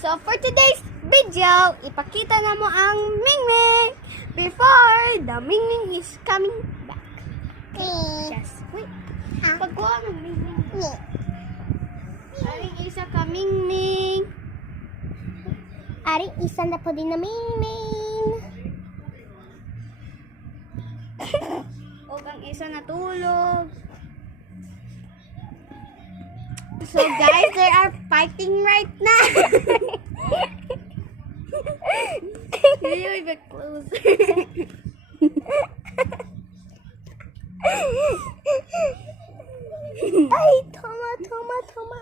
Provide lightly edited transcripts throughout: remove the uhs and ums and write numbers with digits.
So, for today's video, ipakita na mo ang Mingming before the Mingming is coming back. Just wait. Pagkuha ng Mingming. Aring isa ka Mingming. Aring isa na po din na Mingming. O ang isa natulog. So guys, they are fighting right now. Really bit closer. Ay, tama.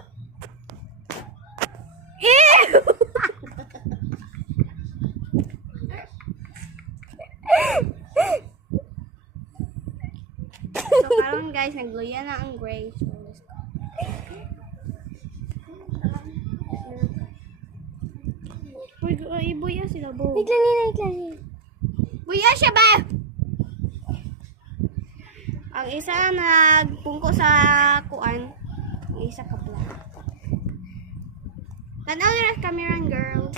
Ew! So parang guys, nagluya na ang gray. So, let's go. Uy, buya sila, bo. Iklani. Buya siya ba? Ang isa nagpungko sa kuan. Ang isa kapla. Tanaw na camera girl.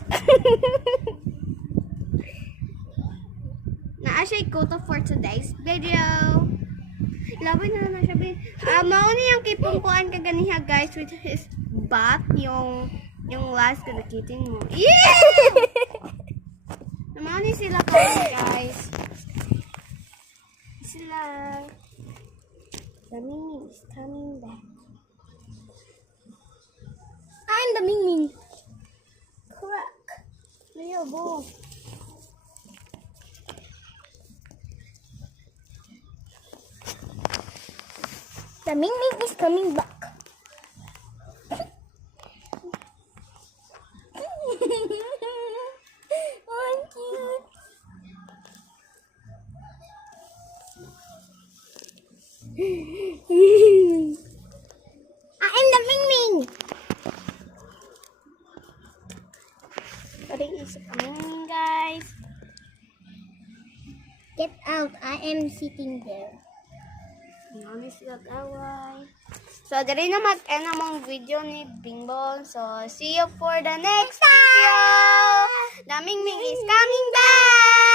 Naa siya ikuto for today's video. Laban na siya bin. Mao ni yung kipungkuan kaganiha guys with his back yung last ka nakitin mo. Yeah! Mao ni sila guys. Sila. The Mingming is coming back. I'm the Mingming. Crack. Leo, bo. The Mingming is coming back. Oh, cute. I'm the Mingming. Pwede isa coming guys. Get out. I am sitting there. Mami sila kaway. So, dali na mag-end ang mga video ni Bingbong. So, see you for the next video. The Mingming is coming back!